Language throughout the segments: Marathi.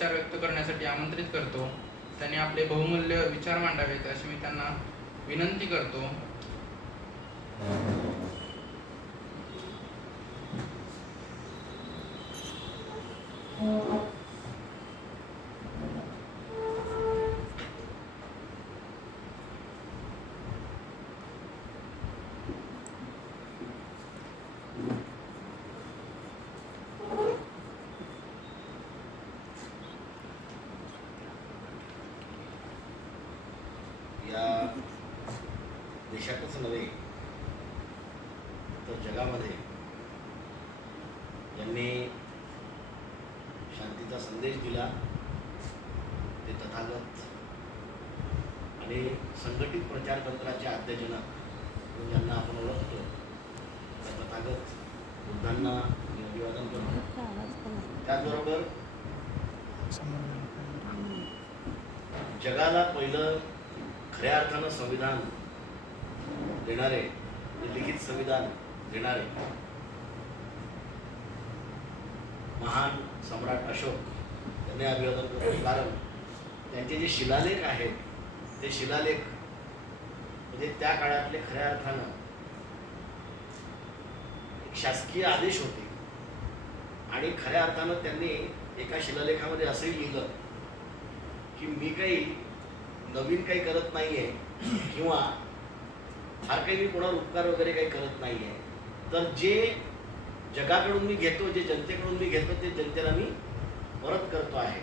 विचार व्यक्त करण्यासाठी आमंत्रित करतो. त्यांनी आपले बहुमूल्य विचार मांडावेत अशी मी त्यांना विनंती करतो. या देशातच नव्हे तर जगामध्ये ज्यांनी शांतीचा संदेश दिला ते तथागत आणि संघटित प्रचारतंत्राचे आद्यजनक ज्यांना आपण ओळखतो त्या तथागत बुद्धांना मी अभिवादन करतो. त्याचबरोबर जगाला पहिलं खऱ्या अर्थानं संविधान देणारे, लिखित संविधान देणारे महान सम्राट अशोक यांनी अभिवादन करतो. कारण त्यांचे जे शिलालेख आहेत ते शिलालेख म्हणजे त्या काळातले खऱ्या अर्थानं एक शासकीय आदेश होते आणि खऱ्या अर्थानं त्यांनी एका शिलालेखामध्ये असंही लिहिलं की मी काही नवीन काही करत नाही आहे किंवा फार काही मी कोणावर उपकार वगैरे काही करत नाही आहे, तर जे जगाकडून मी घेतो, जे जनतेकडून मी घेतो ते जनतेला मी परत करतो आहे.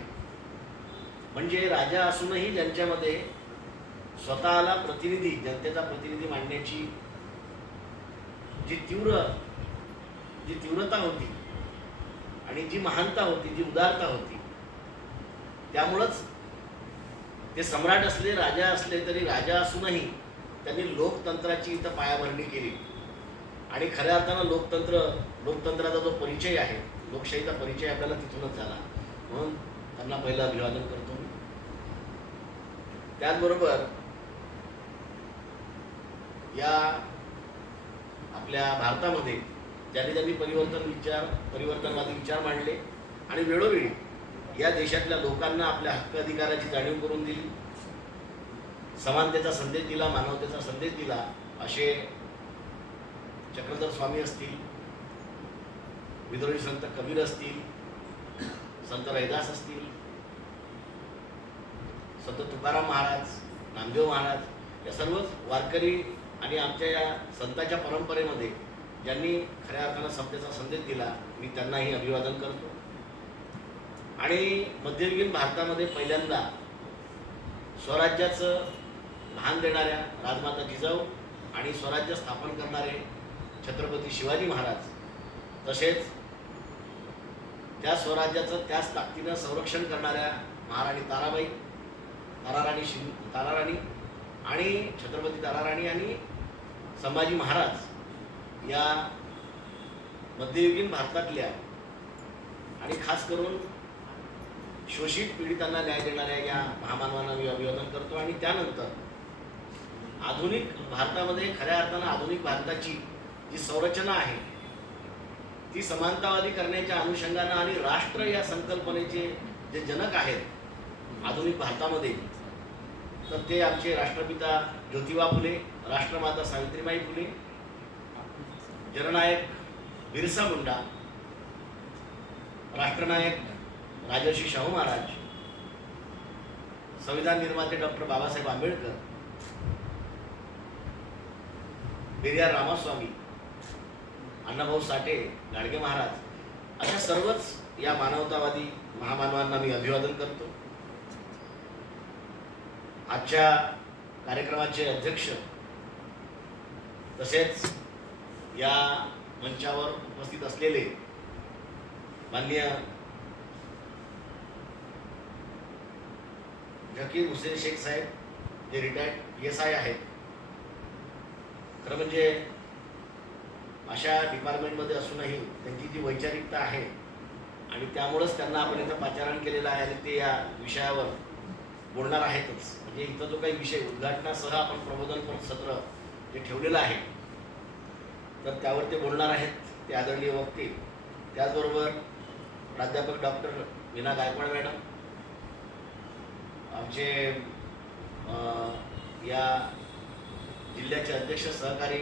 म्हणजे राजा असूनही ज्यांच्यामध्ये स्वतःला प्रतिनिधी, जनतेचा प्रतिनिधी मांडण्याची जी तीव्रता होती आणि जी महानता होती, जी उदारता होती, त्यामुळंच ते सम्राट असले, राजा असले तरी राजा असूनही त्यांनी लोकतंत्राची इथं पायाभरणी केली. आणि खऱ्या अर्थानं लोकतंत्राचा जो परिचय आहे, लोकशाहीचा परिचय आपल्याला तिथूनच झाला. म्हणून त्यांना पहिलं अभिवादन करतो. त्याचबरोबर या आपल्या भारतामध्ये ज्यांनी परिवर्तनवादी विचार मांडले आणि वेळोवेळी या देशातल्या लोकांना आपल्या हक्क अधिकाराची जाणीव करून दिली, समानतेचा संदेश दिला, मानवतेचा संदेश दिला, असे चक्रधर स्वामी असतील, विद्रोही संत कबीर असतील, संत रैदास असतील, संत तुकाराम महाराज, नामदेव महाराज, या सर्वच वारकरी आणि आमच्या या संतांच्या परंपरेमध्ये ज्यांनी खऱ्या अर्थानं समतेचा संदेश दिला, मी त्यांनाही अभिवादन करतो. आणि मध्ययुगीन भारतामध्ये पहिल्यांदा स्वराज्याचं भान देणाऱ्या राजमाता जिजाऊ आणि स्वराज्य स्थापन करणारे छत्रपती शिवाजी महाराज, तसेच त्या स्वराज्याचं त्याच ताकदीनं संरक्षण करणाऱ्या महाराणी ताराराणी आणि छत्रपती ताराराणी आणि संभाजी महाराज या मध्ययुगीन भारतातल्या आणि खास करून शोषित पीडितांना न्याय देणाऱ्या या महामानवांना मी अभिवादन करतो. आणि त्यानंतर आधुनिक भारतामध्ये खऱ्या अर्थानं आधुनिक भारताची जी संरचना आहे ती समानतावादी करण्याच्या अनुषंगानं आणि राष्ट्र या संकल्पनेचे जे जनक आहेत आधुनिक भारतामध्ये, तर ते आमचे राष्ट्रपिता ज्योतिबा फुले, राष्ट्रमाता सावित्रीबाई फुले, जननायक बिरसा मुंडा, राष्ट्रनायक राजर्षी शाहू महाराज, संविधान निर्माते डॉक्टर बाबासाहेब आंबेडकर, पेरियार रामास्वामी, अण्णाभाऊ साठे, गाडगे महाराज, अशा सर्वच या मानवतावादी महामानवांना मी अभिवादन करतो. आजच्या कार्यक्रमाचे अध्यक्ष तसेच या मंचावर उपस्थित असलेले माननीय झकीर हुसेन शेख साहेब, जे रिटायर्ड PSI आहेत. खरं म्हणजे अशा डिपार्टमेंटमध्ये असूनही त्यांची जी वैचारिकता आहे आणि त्यामुळंच त्यांना आपण इथं पाचारण केलेलं आहे आणि ते या विषयावर बोलणार आहेतच. म्हणजे इथं जो काही विषय उद्घाटनासह आपण प्रबोधनपर सत्र जे ठेवलेलं आहे तर त्यावर ते बोलणार आहेत, ते आदरणीय वक्ते. त्याचबरोबर प्राध्यापक डॉक्टर मीना गायकवाड मॅडम, आमचे या जिल्ह्याचे अध्यक्ष सहकारी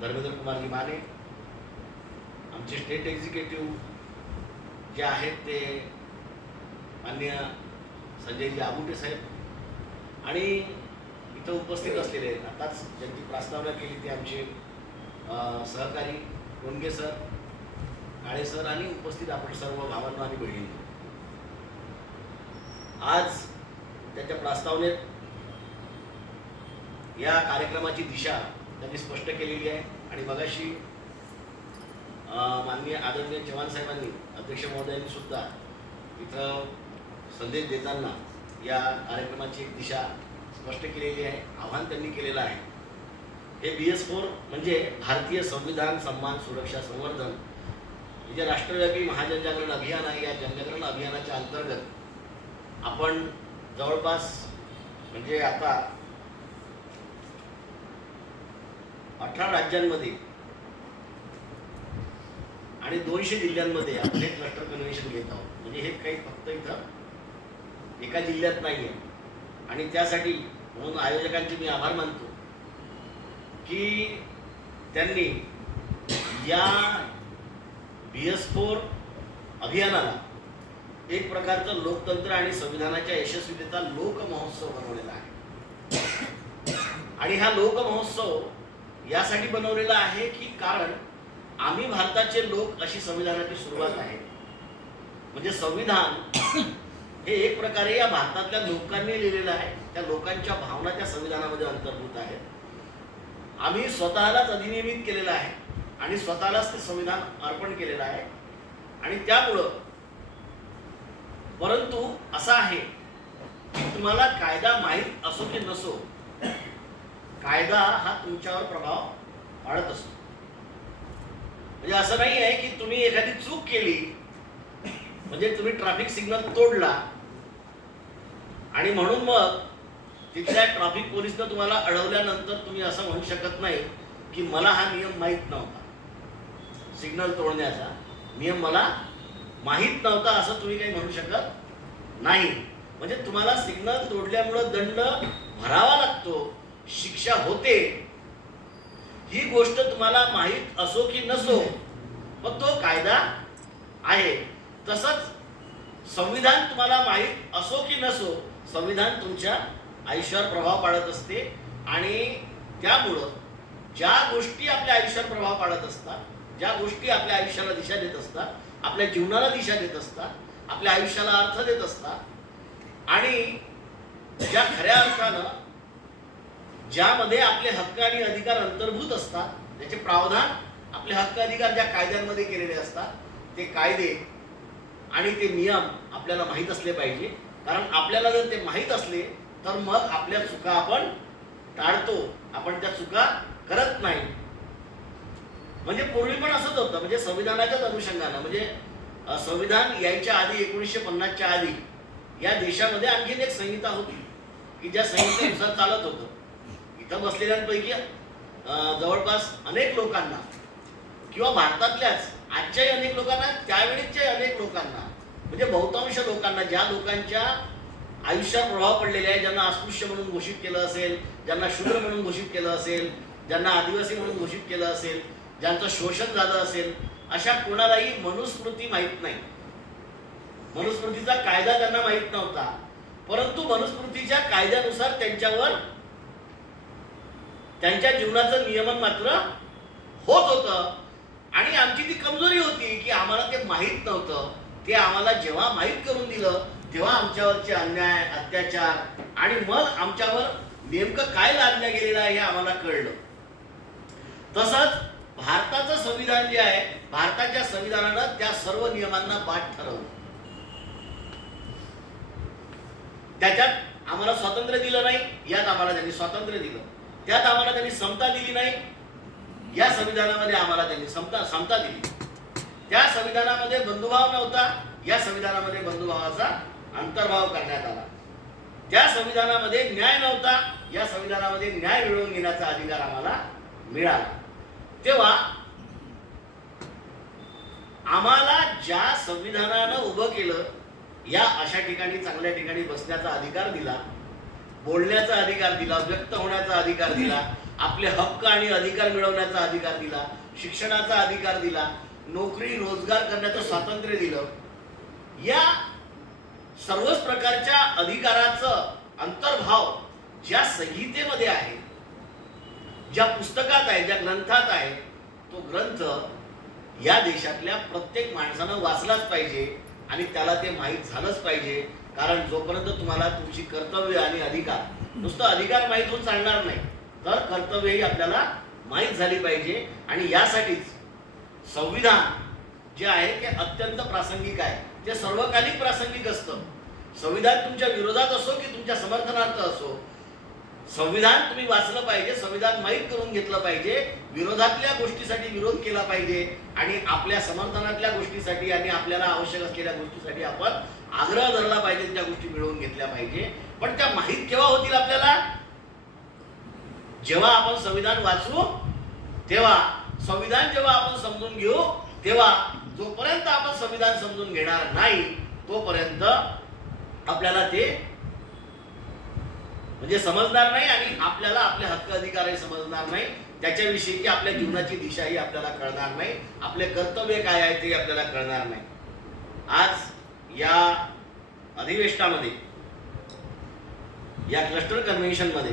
धर्मेंद्र कुमार माने, आमचे स्टेट एक्झिक्युटिव्ह जे आहेत ते माननीय संजयजी आबुटे साहेब आणि इथं उपस्थित असलेले आहेत. आताच ज्यांची प्रस्तावना केली ते आमचे सहकारी कोणगे सर, काळे सर आणि उपस्थित आपण सर्व भावांनो आणि बहिणींनो. आज त्याच्या प्रस्तावनेत या कार्यक्रमाची दिशा त्यांनी स्पष्ट केलेली आहे आणि मगाशी माननीय आदरणीय चव्हाण साहेबांनी, अध्यक्ष महोदयांनी सुद्धा इथं संदेश देताना या कार्यक्रमाची एक दिशा स्पष्ट केलेली आहे, आव्हान त्यांनी केलेलं आहे. हे BS4 म्हणजे भारतीय संविधान सन्मान सुरक्षा संवर्धन हे जे राष्ट्रव्यापी महाजनजागरण अभियान आहे, या जनजागरण अभियानाच्या अंतर्गत आपण जवळपास म्हणजे आता 18 राज्यांमध्ये आणि 200 जिल्ह्यांमध्ये आपण हे क्लस्टर कन्व्हेन्शन घेत आहोत. म्हणजे हे काही फक्त इथं एका जिल्ह्यात नाही आहे आणि त्यासाठी म्हणून आयोजकांचे मी आभार मानतो की त्यांनी या BS4 अभियानाला एक प्रकारचं लोकतंत्र आणि संविधानाच्या यशस्वीतेचा लोकमहोत्सव बनवलेला आहे. आणि हा लोकमहोत्सव यासाठी बनवलेला आहे की कारण आम्ही भारताचे लोक अशी संविधानाची सुरुवात आहे. म्हणजे संविधान हे एक प्रकारे या भारतातल्या लोकांनी लिहिलेलं आहे, त्या लोकांच्या भावना त्या संविधानामध्ये अंतर्भूत आहेत. आम्ही स्वतःलाच अधिनियमित केलेलं आहे आणि स्वतःलाच ते संविधान अर्पण केलेलं आहे. आणि त्यामुळं परंतु असं आहे की तुम्हाला कायदा माहीत असो की नसो, कायदा हा तुमच्यावर प्रभाव पाडत असतो. म्हणजे असं नाही आहे की तुम्ही एखादी चूक केली म्हणजे तुम्ही ट्रॅफिक सिग्नल तोडला आणि म्हणून मग तिथल्या ट्रॅफिक पोलिसनं तुम्हाला अडवल्यानंतर तुम्ही असं म्हणू शकत नाही की मला हा नियम माहीत नव्हता, सिग्नल तोडण्याचा नियम मला माहीत नव्हता असं तुम्ही काही म्हणू शकत नाही. म्हणजे तुम्हाला सिग्नल तोडल्यामुळं दंड भरावा लागतो, शिक्षा होते, ही गोष्ट तुम्हाला माहीत असो की नसो, पण तो कायदा आहे. तसंच संविधान तुम्हाला माहीत असो की नसो, संविधान तुमच्या आयुष्यावर प्रभाव पाडत असते. आणि त्यामुळं ज्या गोष्टी आपल्या आयुष्यावर प्रभाव पाडत असतात, ज्या गोष्टी आपल्या आयुष्याला दिशा देत असतात, आपल्या जीवनाला दिशा देत असतात, आपल्या आयुष्याला अर्थ देत असतात आणि ज्या खऱ्या अर्थानं ज्यामध्ये आपले हक्क आणि अधिकार अंतर्भूत असतात, त्याचे प्रावधान आपले हक्क अधिकार ज्या कायद्यांमध्ये केलेले असतात, ते कायदे आणि ते नियम आपल्याला माहीत असले पाहिजे. कारण आपल्याला जर ते माहीत असले तर मग आपल्या चुका आपण टाळतो, आपण त्या चुका करत नाही. म्हणजे पूर्वी पण असंच होतं. म्हणजे संविधानाच्याच अनुषंगानं म्हणजे संविधान यायच्या आधी 1950च्या आधी या देशामध्ये आणखीन एक संहिता होती की ज्या संहितेनुसार चालत होतं. इथं बसलेल्यांपैकी जवळपास अनेक लोकांना किंवा भारतातल्याच आजच्याही अनेक लोकांना, त्यावेळीच्या अनेक लोकांना, म्हणजे बहुतांश लोकांना, ज्या लोकांच्या आयुष्यात प्रभाव पडलेले आहे, ज्यांना अस्पृश्य म्हणून घोषित केलं असेल, ज्यांना शूद्र म्हणून घोषित केलं असेल, ज्यांना आदिवासी म्हणून घोषित केलं असेल, ज्यांचं शोषण झालं असेल, अशा कोणालाही मनुस्मृती माहीत नाही. मनुस्मृतीचा कायदा त्यांना माहीत नव्हता. परंतु मनुस्मृतीच्या कायद्यानुसार त्यांच्यावर त्यांच्या जीवनाचं नियमन मात्र होत होतं. आणि आमची ती कमजोरी होती की आम्हाला ते माहीत नव्हतं. ते आम्हाला जेव्हा माहीत करून दिलं तेव्हा आमच्यावरचे अन्याय, अत्याचार आणि मग आमच्यावर नेमकं काय लादलं गेलेलं आहे हे आम्हाला कळलं. तसंच भारताचं संविधान जे आहे, भारताच्या संविधानानं त्या सर्व नियमांना पाठ ठरवलं. त्याच्यात आम्हाला स्वातंत्र्य दिलं नाही, यात आम्हाला त्यांनी स्वातंत्र्य दिलं. त्यात आम्हाला त्यांनी समता दिली नाही, या संविधानामध्ये आम्हाला त्यांनी समता दिली. त्या संविधानामध्ये बंधुभाव नव्हता, या संविधानामध्ये बंधुभावाचा अंतर्भाव करण्यात आला. त्या संविधानामध्ये न्याय नव्हता, या संविधानामध्ये न्याय मिळवून घेण्याचा अधिकार आम्हाला मिळाला. तेव्हा आम्हाला ज्या संविधानानं उभं केलं या अशा ठिकाणी चांगल्या ठिकाणी बसण्याचा अधिकार दिला, बोलण्याचा अधिकार दिला, व्यक्त होण्याचा अधिकार दिला, आपले हक्क आणि अधिकार मिळवण्याचा अधिकार दिला, शिक्षणाचा अधिकार दिला, नोकरी रोजगार करण्याचं स्वातंत्र्य दिलं. या सर्वच प्रकारच्या अधिकाराचं अंतर्भाव ज्या संहितेमध्ये आहे, ज्या पुस्तकात आहे, ज्या ग्रंथात आहे, तो ग्रंथ या देशातल्या प्रत्येक माणसानं वाचलाच पाहिजे आणि त्याला ते माहीत झालंच पाहिजे. कारण जोपर्यंत तुम्हाला तुमची कर्तव्य आणि अधिकार, नुसतं अधिकार माहीत होऊन चालणार नाही, तर कर्तव्यही आपल्याला माहीत झाली पाहिजे. आणि यासाठीच संविधान जे आहे ते अत्यंत प्रासंगिक आहे, ते सर्वकालिक प्रासंगिक असतं. संविधान तुमच्या विरोधात असो की तुमच्या समर्थनार्थ असो, संविधान तुम्ही वाचलं पाहिजे, संविधान माहीत करून घेतलं पाहिजे, विरोधातल्या गोष्टीसाठी विरोध केला पाहिजे आणि आपल्या समर्थनातल्या गोष्टीसाठी आणि आपल्याला आवश्यक असलेल्या गोष्टीसाठी आपण आग्रह धरला पाहिजे, त्या गोष्टी मिळवून घेतल्या पाहिजे. पण त्या माहीत केव्हा होतील आपल्याला? जेव्हा आपण संविधान वाचू, तेव्हा संविधान जेव्हा आपण समजून घेऊ, तेव्हा जोपर्यंत आपण संविधान समजून घेणार नाही तोपर्यंत आपल्याला ते म्हणजे समजणार नाही आणि आपल्याला आपले हक्क अधिकारही समजणार नाही, त्याच्याविषयी आपल्या जीवनाची दिशाही आपल्याला कळणार नाही, आपले कर्तव्य काय आहे ते आपल्याला कळणार नाही. आज या अधिवेशनामध्ये, या क्लस्टर कन्व्हेन्शनमध्ये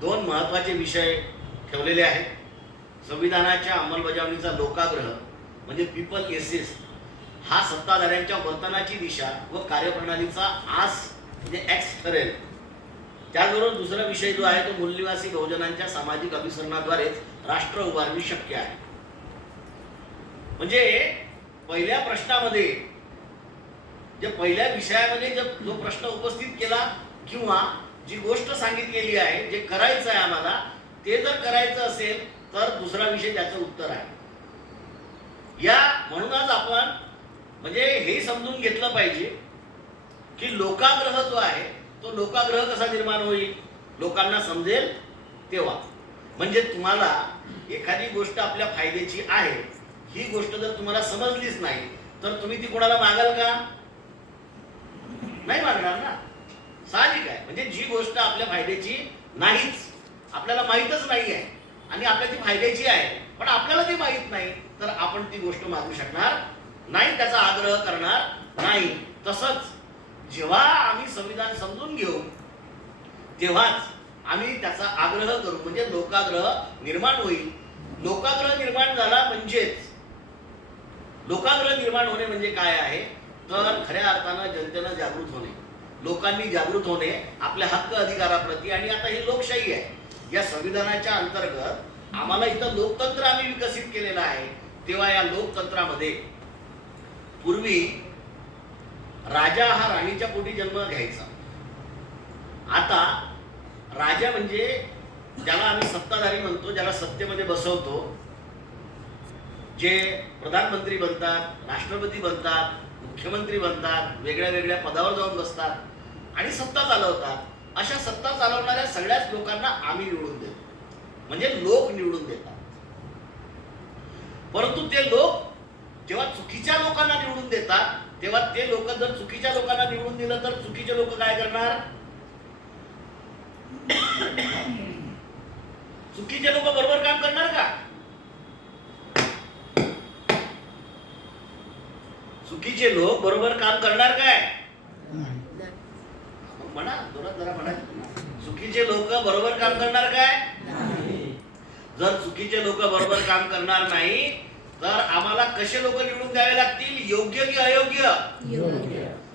दोन महत्त्वाचे विषय ठेवलेले आहेत. संविधानाच्या अंमलबजावणीचा लोकाग्रह म्हणजे पीपल एसेस, हा सत्ताधाऱ्यांच्या वर्तनाची दिशा व कार्यप्रणालीचा आस म्हणजे ॲक्स ठरेल. त्याचबरोबर दुसरा विषय जो आहे तो मूलनिवासी बहुजनांच्या सामाजिक अभिसरणाद्वारेच राष्ट्र उभारणी शक्य आहे. म्हणजे पहिल्या प्रश्नामध्ये, जे पहिल्या विषयामध्ये जो प्रश्न उपस्थित केला किंवा जी गोष्ट सांगितलेली आहे, जे करायचं आहे आम्हाला, ते जर करायचं असेल तर दुसरा विषय त्याचं उत्तर आहे. या म्हणूनच आपण म्हणजे हे समजून घेतलं पाहिजे की लोकाग्रह जो आहे तो लोकाग्रह कसा निर्माण होईल, लोकांना समजेल तेव्हा. म्हणजे तुम्हाला एखादी गोष्ट आपल्या फायद्याची आहे, ही गोष्ट जर तुम्हाला समजलीच नाही तर तुम्ही ती कोणाला मागाल का? नाही मागणार ना, साहजिक आहे. म्हणजे जी गोष्ट आपल्या फायद्याची नाहीच, आपल्याला माहीतच नाही आहे आणि आपल्याला ती फायद्याची आहे पण आपल्याला ती माहीत नाही, तर आपण ती गोष्ट मागू शकणार नाही, त्याचा आग्रह करणार नाही. तसंच जेव्हा आम्ही संविधान समजून घेऊ तेव्हाच आम्ही त्याचा आग्रह करू, म्हणजे लोकाग्रह निर्माण होईल. लोकाग्रह निर्माण झाला म्हणजेच, लोकाग्रह निर्माण होणे म्हणजे काय आहे तर खऱ्या अर्थानं जनतेनं जागृत होणे, लोकांनी जागृत होणे आपल्या हक्क अधिकाराप्रती. आणि आता ही लोकशाही आहे, या संविधानाच्या अंतर्गत आम्हाला इथं लोकतंत्र आम्ही विकसित केलेलं आहे. तेव्हा या लोकतंत्रामध्ये पूर्वी राजा हा राणीच्या पोटी जन्म घ्यायचा. आता राजा म्हणजे ज्याला आम्ही सत्ताधारी म्हणतो, ज्याला सत्तेमध्ये बसवतो, जे प्रधानमंत्री बनतात, राष्ट्रपती बनतात, मुख्यमंत्री बनतात, वेगळ्या वेगळ्या पदावर जाऊन बसतात आणि सत्ता चालवतात. अशा सत्ता चालवणाऱ्या सगळ्याच लोकांना आम्ही निवडून देतो, म्हणजे लोक निवडून देतात. परंतु ते लोक जेव्हा चुकीच्या लोकांना निवडून देतात तेव्हा ते लोक जर चुकीच्या लोकांना निवडून दिलं तर चुकीचे लोक काय करणार? चुकीचे लोक बरोबर काम करणार का? चुकीचे लोक बरोबर काम करणार काय? म्हणा जोरात जरा म्हणा, चुकीचे लोक बरोबर काम करणार काय? जर चुकीचे लोक बरोबर काम करणार नाही तर आम्हाला कसे लोक निवडून द्यावे लागतील? योग्य की अयोग्य?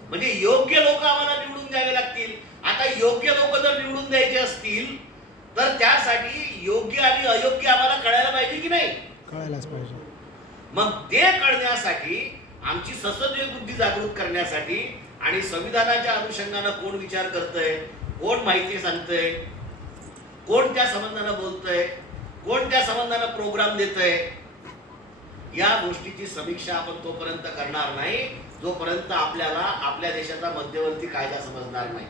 म्हणजे योग्य लोक आम्हाला निवडून द्यावे लागतील. आता योग्य लोक जर निवडून द्यायचे असतील तर त्यासाठी योग्य आणि अयोग्य आम्हाला कळायला पाहिजे की नाही? कळायलाच पाहिजे. मग ते कळण्यासाठी, आमची ससद्य बुद्धी जागृत करण्यासाठी आणि संविधानाच्या अनुषंगाने कोण विचार करतंय, कोण माहिती सांगतंय, कोण त्या संबंधानं बोलतंय, कोण त्या संबंधानं प्रोग्राम देतंय, या गोष्टीची समीक्षा आपण तोपर्यंत करणार नाही जोपर्यंत आपल्याला आपल्या देशाचा मध्यवर्ती कायदा समजणार नाही,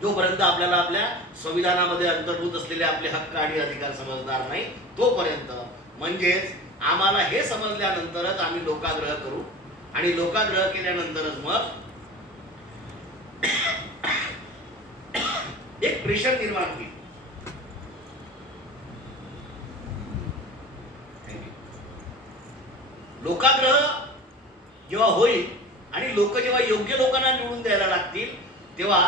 जोपर्यंत आपल्याला आपल्या संविधानामध्ये अंतर्भूत असलेले आपले हक्क आणि अधिकार समजणार नाही तोपर्यंत. म्हणजेच आम्हाला हे समजल्यानंतरच आम्ही लोकाग्रह करू आणि लोकाग्रह केल्यानंतरच मग एक प्रेशर निर्माण होईल. लोकाग्रह जेव्हा होईल आणि लोक जेव्हा योग्य लोकांना निवडून द्यायला लागतील तेव्हा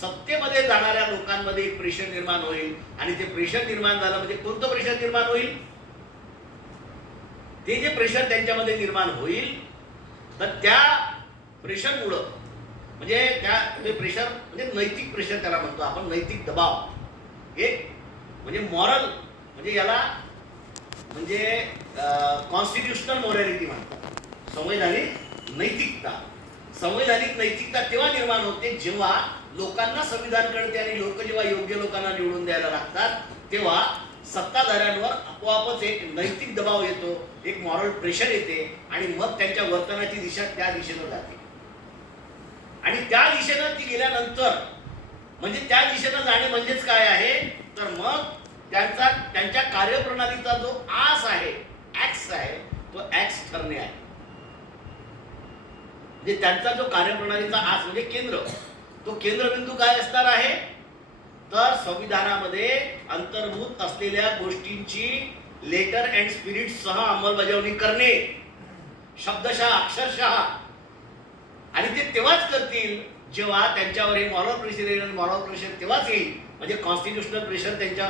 सत्तेमध्ये जाणाऱ्या लोकांमध्ये एक प्रेशर निर्माण होईल. आणि ते प्रेशर निर्माण झालं म्हणजे कोणतं प्रेशर निर्माण होईल? ते जे प्रेशर त्यांच्यामध्ये निर्माण होईल तर त्या प्रेशरमुळं म्हणजे त्या प्रेशर म्हणजे नैतिक प्रेशर त्याला म्हणतो आपण, नैतिक दबाव. एक म्हणजे मॉरल म्हणजे याला म्हणजे कॉन्स्टिट्युशनल मोरॅलिटी म्हणतात, संवैधानिक नैतिकता. संवैधानिक नैतिकता तेव्हा निर्माण होते जेव्हा लोकांना संविधान कळते आणि लोक जेव्हा योग्य लोकांना निवडून द्यायला लागतात तेव्हा सत्ताधाऱ्यांवर आपोआपच एक नैतिक दबाव येतो, एक मॉरल प्रेशर येते आणि मग त्यांच्या वर्तनाची दिशा त्या दिशेनं जाते. आणि त्या दिशेनं ती गेल्यानंतर म्हणजे त्या दिशेनं जाणे म्हणजेच काय आहे तर मग त्यांच्या कार्यप्रणालीचा जो आस आहे, ऍक्स आहे, तो ऍक्स ठरणे आहे. म्हणजे त्यांचा जो कार्यप्रणालीचा आस म्हणजे केंद्र, तो केंद्रबिंदू काय असणार आहे तर संविधानामध्ये अंतर्भूत असलेल्या गोष्टींची लेटर अँड स्पिरिट सह अंमलबजावणी करणे, शब्दशः अक्षरशः. आणि ते तेव्हाच करतील जेव्हा त्यांच्यावर हे मॉरल प्रेशर येईल. मॉरल प्रेशर तेव्हाच येईल म्हणजे कॉन्स्टिट्युशनल प्रेशर, त्यांच्या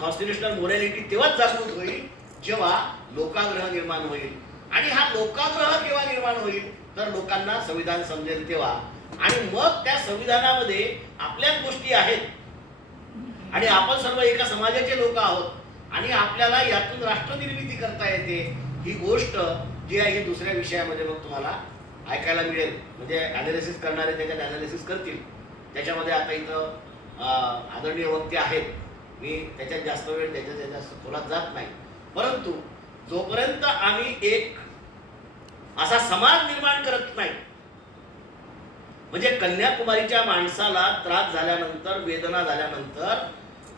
कॉन्स्टिट्युशनल मोरॅलिटी तेव्हाच जागृत होईल जेव्हा लोकाग्रह निर्माण होईल. आणि हा लोकाग्रह केव्हा निर्माण होईल तर लोकांना संविधान समजेल तेव्हा. आणि मग त्या संविधानामध्ये आपल्याच गोष्टी आहेत आणि आपण सर्व एका समाजाचे लोक आहोत आणि आपल्याला यातून राष्ट्रनिर्मिती करता येते. ही गोष्ट जी आहे ही दुसऱ्या विषयामध्ये मग तुम्हाला ऐकायला मिळेल. म्हणजे ॲनालिसिस करणारे त्याच्यात ॲनालिसिस करतील. त्याच्यामध्ये आता इथं आदरणीय वक्ते आहेत, मी त्याच्यात जास्त वेळ त्याच्यात जास्त खोलात जात नाही. परंतु जोपर्यंत आम्ही एक असा समाज निर्माण करत नाही म्हणजे कन्याकुमारीच्या माणसाला त्रास झाल्यानंतर, वेदना झाल्यानंतर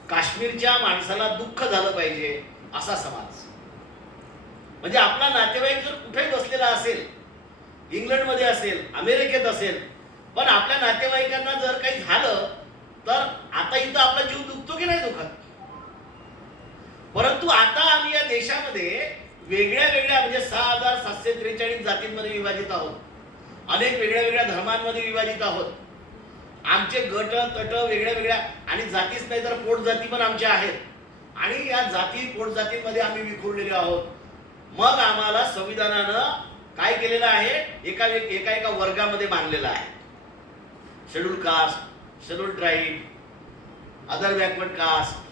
काश्मीरच्या माणसाला दुःख झालं पाहिजे असा समाज. म्हणजे आपला नातेवाईक जर कुठेही बसलेला असेल, इंग्लंडमध्ये असेल, अमेरिकेत असेल, पण आपल्या नातेवाईकांना जर काही झालं तर आता इथं आपला जीव दुखतो की नाही दुखत. परंतु आता आम्ही या देशामध्ये वेगळ्या वेगळ्या म्हणजे 6743 जातींमध्ये विभाजित आहोत, अनेक वेगळ्या वेगळ्या धर्मांमध्ये विभाजित आहोत. आमचे गट तट वेगळ्या वेगळ्या आणि जातीच नाही तर पोट जाती पण आमच्या आहेत आणि या जाती पोट जातींमध्ये आम्ही विखुरलेले आहोत. मग आम्हाला संविधानानं काय केलेलं आहे, एका एका वर्गामध्ये बांधलेलं आहे. Schedule caste, schedule tribe, other backward caste.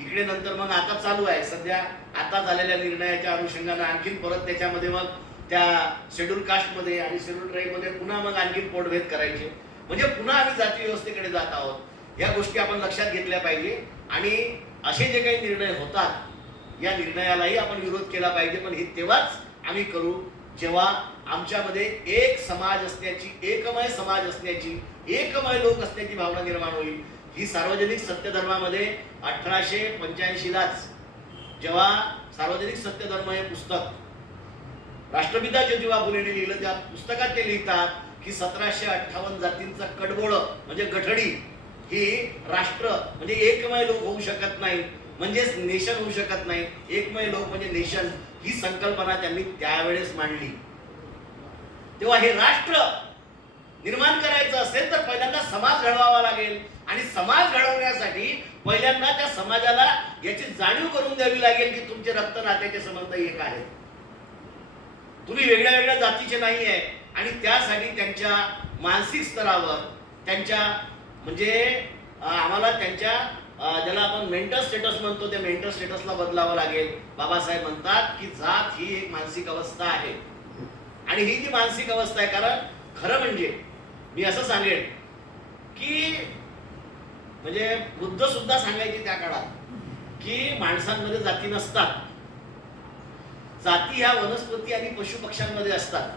इकडे नंतर मग आता चालू आहे सध्या आता झालेल्या निर्णयाच्या अनुषंगाने आणखीन परत त्याच्यामध्ये मग त्या शेड्यूल कास्टमध्ये आणि शेड्यूल ट्राईबमध्ये पुन्हा मग आणखीन पोटभेद करायचे. म्हणजे पुन्हा आम्ही जाती व्यवस्थेकडे जात आहोत. या गोष्टी आपण लक्षात घेतल्या पाहिजे आणि असे जे काही निर्णय होतात या निर्णयालाही आपण विरोध केला पाहिजे. पण हे तेव्हाच आम्ही करू जेव्हा आमच्यामध्ये एक समाज असण्याची, एकमय समाज असण्याची, एकमय लोक असण्याची भावना निर्माण होईल. ही सार्वजनिक सत्यधर्मामध्ये 1885लाच जेव्हा सार्वजनिक सत्यधर्म हे पुस्तक राष्ट्रपिता ज्योतिबा फुलेंनी लिहिलं, त्या पुस्तकात ते लिहितात की 1758 जातींचा कडबोळ म्हणजे गठडी ही राष्ट्र म्हणजे एकमय लोक होऊ शकत नाही, म्हणजेच नेशन होऊ शकत नाही. एकमय लोक म्हणजे नेशन ही संकल्पना त्यांनी त्यावेळेस मांडली. तेव्हा हे राष्ट्र निर्माण करायचं असेल तर पहिल्यांदा समाज घडवावा लागेल आणि समाज घडवण्यासाठी पहिल्यांदा त्या समाजाला याची जाणीव करून द्यावी लागेल की तुमचे रक्त नात्याचे संबंध एक आहेत, तुम्ही वेगळ्या वेगळ्या जातीचे नाही आहे. आणि त्यासाठी त्यांच्या मानसिक स्तरावर त्यांच्या म्हणजे आम्हाला त्यांच्या ज्याला आपण मेंटल स्टेटस म्हणतो त्या मेंटल स्टेटसला बदलावं लागेल. बाबासाहेब म्हणतात की जात ही एक मानसिक अवस्था आहे आणि ही जी मानसिक अवस्था आहे, कारण खरं म्हणजे मी असं सांगेन की म्हणजे बुद्ध सुद्धा सांगायचे त्या काळात की माणसांमध्ये जाती नसतात, जाती ह्या वनस्पती आणि पशु पक्ष्यांमध्ये असतात.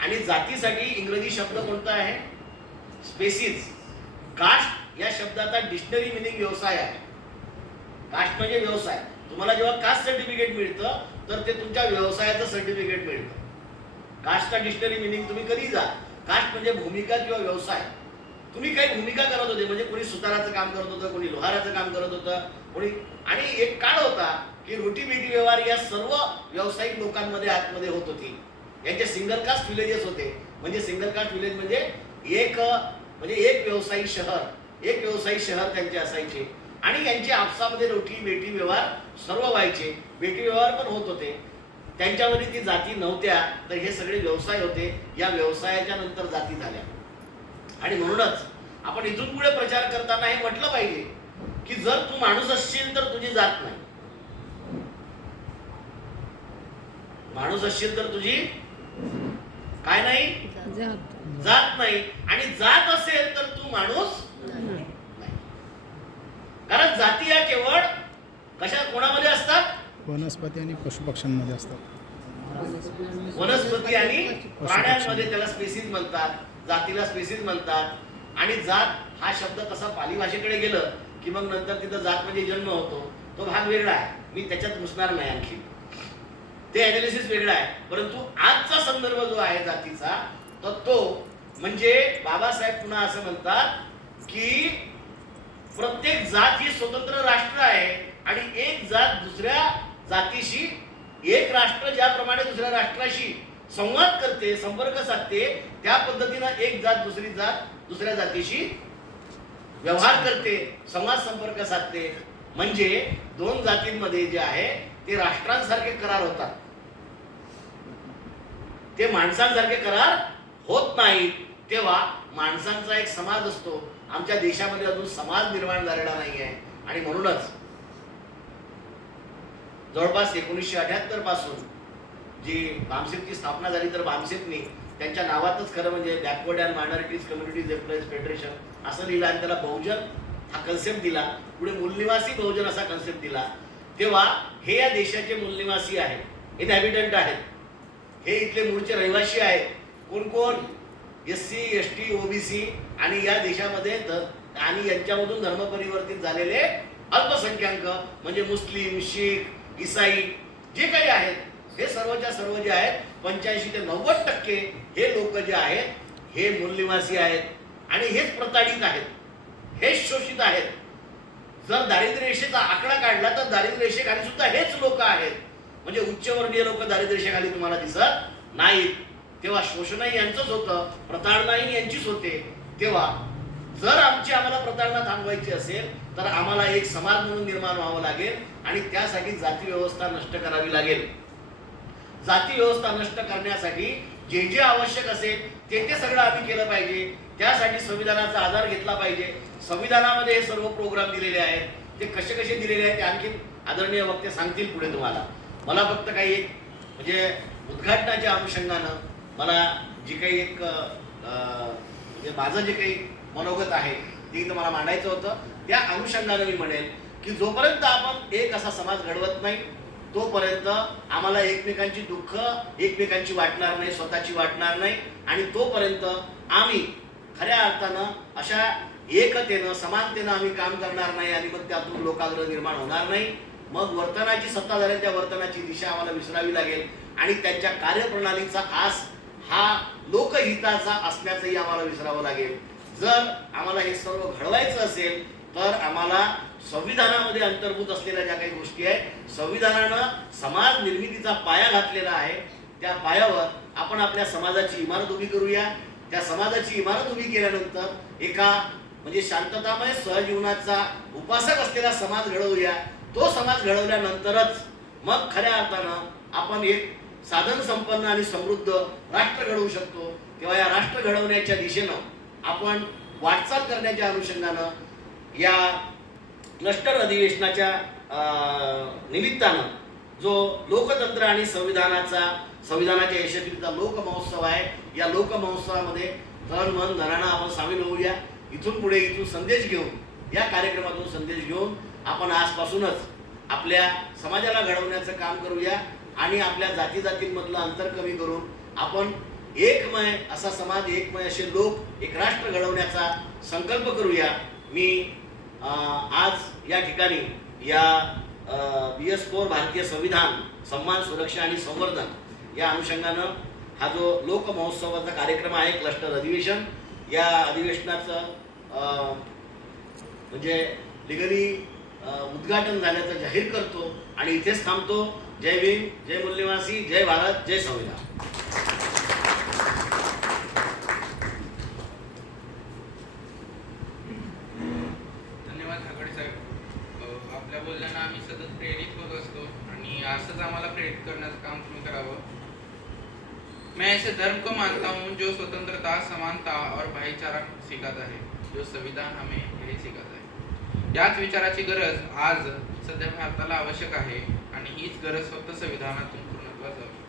आणि जातीसाठी इंग्रजी शब्द कोणता आहे, स्पेसिस. कास्ट या शब्दाचा डिक्शनरी मिनिंग व्यवसाय आहे. कास्ट म्हणजे व्यवसाय. तुम्हाला जेव्हा कास्ट सर्टिफिकेट मिळतं तर ते तुमच्या व्यवसायाचं सर्टिफिकेट मिळतं. कास्टचा डिक्शनरी मिनिंग तुम्ही कधी जा. कास्ट म्हणजे भूमिका किंवा व्यवसाय. तुम्ही काही भूमिका करत होते, म्हणजे कोणी सुताराचं काम करत होतं, कोणी लोहाराचं काम करत होतं, कोणी. आणि एक काळ होता की रोटी बेटी व्यवहार या सर्व व्यावसायिक लोकांमध्ये आतमध्ये होत होती. यांचे सिंगल कास्ट विलेजेस होते. म्हणजे सिंगल कास्ट विलेज म्हणजे एक व्यवसायिक शहर त्यांचे असायचे आणि यांच्या आपसामध्ये रोटी बेटी व्यवहार सर्व व्हायचे. बेटी व्यवहार पण होत होते. त्यांच्यामध्ये ती जाती नव्हत्या, तर हे सगळे व्यवसाय होते. या व्यवसायाच्या नंतर जाती झाल्या. आणि म्हणूनच आपण इथून पुढे प्रचार करताना हे म्हटलं पाहिजे की जर तू माणूस असशील तर तुझी जात नाही, माणूस असशील तर तुझी काय नाही, जात नाही. आणि जात असेल तर तू माणूस नाही. कारण जाती या केवळ कोणामध्ये असतात? वनस्पती आणि पशुपक्ष्यांमध्ये असतात. वनस्पती आणि प्राण्यांमध्ये त्याला स्पेसीज म्हणतात, जातीला स्पेसीज म्हणतात. आणि जात हा शब्द कसा पाली भाषेकडे गेलं की मग नंतर तिथं जात म्हणजे जन्म होतो, तो भाग वेगळा आहे. मी त्याच्यात घुसणार नाही आणखी, ते अनालिसिस वेगळा आहे. परंतु आजचा संदर्भ जो आहे जातीचा, तर तो म्हणजे बाबासाहेब पुन्हा असं म्हणतात की प्रत्येक जात ही स्वतंत्र राष्ट्र आहे आणि एक जात दुसऱ्या जातीशी, एक राष्ट्र ज्याप्रमाणे दुसऱ्या राष्ट्राशी संवाद करते, संपर्क साधते, त्या पद्धतीनं एक जात दुसऱ्या जातीशी व्यवहार करते, संवाद संपर्क साधते. म्हणजे दोन जातींमध्ये जे आहे ते राष्ट्रांसारखे करार होतात, ते माणसांसारखे करार होत नाहीत. तेव्हा माणसांचा एक समाज असतो. आमच्या देशामध्ये अजून समाज निर्माण झालेला नाही आहे. आणि म्हणूनच जवळपास 1978 पासून जी भामसेपची स्थापना झाली, तर भामसेपनी त्यांच्या नावातच खरं म्हणजे backward and minorities communities employees federation असं लिहिलं आणि त्याला बहुजन हा कन्सेप्ट दिला. पुढे मूलनिवासी बहुजन असा कन्सेप्ट दिला. तेव्हा हे या देशाचे मूलनिवासी आहेत, इनहॅबिटंट आहेत, हे इथले मूळचे रहिवासी आहेत. कोण कोण? SC ST OBC आणि या देशामध्ये आणि यांच्यामधून धर्मपरिवर्तित झालेले अल्पसंख्याक म्हणजे मुस्लिम, शीख, ईसाई जे काही आहेत, हे सर्वच्या सर्व जे आहेत 85 ते 90% हे लोक जे आहेत हे मूलनिवासी आहेत. आणि हेच प्रताडित आहेत, हेच शोषित आहेत. जर दारिद्र्य रेषेचा आकडा काढला तर दारिद्र्य रेषेखाली सुद्धा हेच लोक आहेत. म्हणजे उच्चवर्णीय लोक दारिद्र्य रेषेखाली तुम्हाला दिसत नाहीत. तेव्हा शोषणही यांचंच होतं, प्रताडणाही यांचीच होते. तेव्हा जर आम्हाला प्रताडणा थांबवायची असेल तर आम्हाला एक समाज म्हणून निर्माण व्हावं लागेल आणि त्यासाठी जाती व्यवस्था नष्ट करावी लागेल. जाती व्यवस्था नष्ट करण्यासाठी जे जे आवश्यक असेल ते सगळं आम्ही केलं पाहिजे. त्यासाठी संविधानाचा आधार घेतला पाहिजे. संविधानामध्ये हे सर्व प्रोग्राम दिलेले आहेत. ते कसे कसे दिलेले आहेत ते आणखी आदरणीय वक्ते सांगतील पुढे तुम्हाला. मला फक्त काही एक म्हणजे उद्घाटनाच्या अनुषंगानं मला जी काही एक म्हणजे माझं जे काही मनोगत आहे ते इथं मला मांडायचं होतं. त्या अनुषंगानं मी म्हणेल की जोपर्यंत आपण एक असा समाज घडवत नाही तोपर्यंत आम्हाला एकमेकांची दुःख एकमेकांची वाटणार नाही, स्वतःची वाटणार नाही. आणि तोपर्यंत आम्ही खऱ्या अर्थानं अशा एकतेनं समानतेनं आम्ही काम करणार नाही आणि मग त्यातून लोकाग्रह निर्माण होणार नाही. मग वर्तनाची सत्ता झाली, त्या वर्तनाची दिशा आम्हाला विसरावी लागेल आणि त्यांच्या कार्यप्रणालीचा आस हा लोकहिताचा असण्याचंही आम्हाला विसरावं लागेल. जर आम्हाला हे सर्व घडवायचं असेल तर आम्हाला संविधानामध्ये अंतर्भूत असलेल्या ज्या काही गोष्टी आहेत, संविधानानं समाज निर्मितीचा पाया घातलेला आहे, त्या पायावर आपण आपल्या समाजाची इमारत उभी करूया. त्या समाजाची इमारत उभी केल्यानंतर एका म्हणजे शांततामय सहजीवनाचा उपासक असलेला समाज घडवूया. तो समाज घडवल्यानंतरच मग खऱ्या अर्थानं आपण एक साधन संपन्न आणि समृद्ध राष्ट्र घडवू शकतो. तेव्हा या राष्ट्र घडवण्याच्या दिशेनं आपण वाटचाल करण्याच्या अनुषंगानं या क्लस्टर अधिवेशनाच्या निमित्तानं जो लोकतंत्र आणि संविधानाच्या यशस्वीचा लोकमहोत्सव आहे, या लोकमहोत्सवामध्ये तन मन धनानं आपण सामील होऊया. इथून पुढे इथून संदेश घेऊन, या कार्यक्रमातून संदेश घेऊन आपण आजपासूनच आपल्या समाजाला घडवण्याचं काम करूया आणि आपल्या जातीजातींमधलं अंतर कमी करून आपण एकमय असा समाज, एकमय असे लोक, एक राष्ट्र घडवण्याचा संकल्प करूया. मी आज या ठिकाणी या BS4 भारतीय संविधान सन्मान, सुरक्षा आणि संवर्धन या अनुषंगानं हा जो लोक महोत्सवाचा कार्यक्रम आहे, क्लस्टर अधिवेशन, या अधिवेशनाचं म्हणजे लिगली उद्घाटन झाल्याचं जाहीर करतो आणि इथेच थांबतो. जय भीम, जय मूल्यवासी, जय भारत, जय संविधान. धन्यवाद ठाकरे साहेब. आपल्या बोलण्यानं आम्ही सतत प्रेरित होत असतो आणि असंच आम्हाला प्रेरित करण्याचं काम तुम्ही करावं. मैं ऐसे धर्म को मानता हूँ जो स्वतंत्रता, समानता और भाईचारा सिखाता है, जो संविधान हमें यही सिखाता है. याच विचाराची गरज आज सध्या भारताला आवश्यक आहे आणि हीच गरज फक्त संविधानातून पूर्णत्वास जाऊ शकते.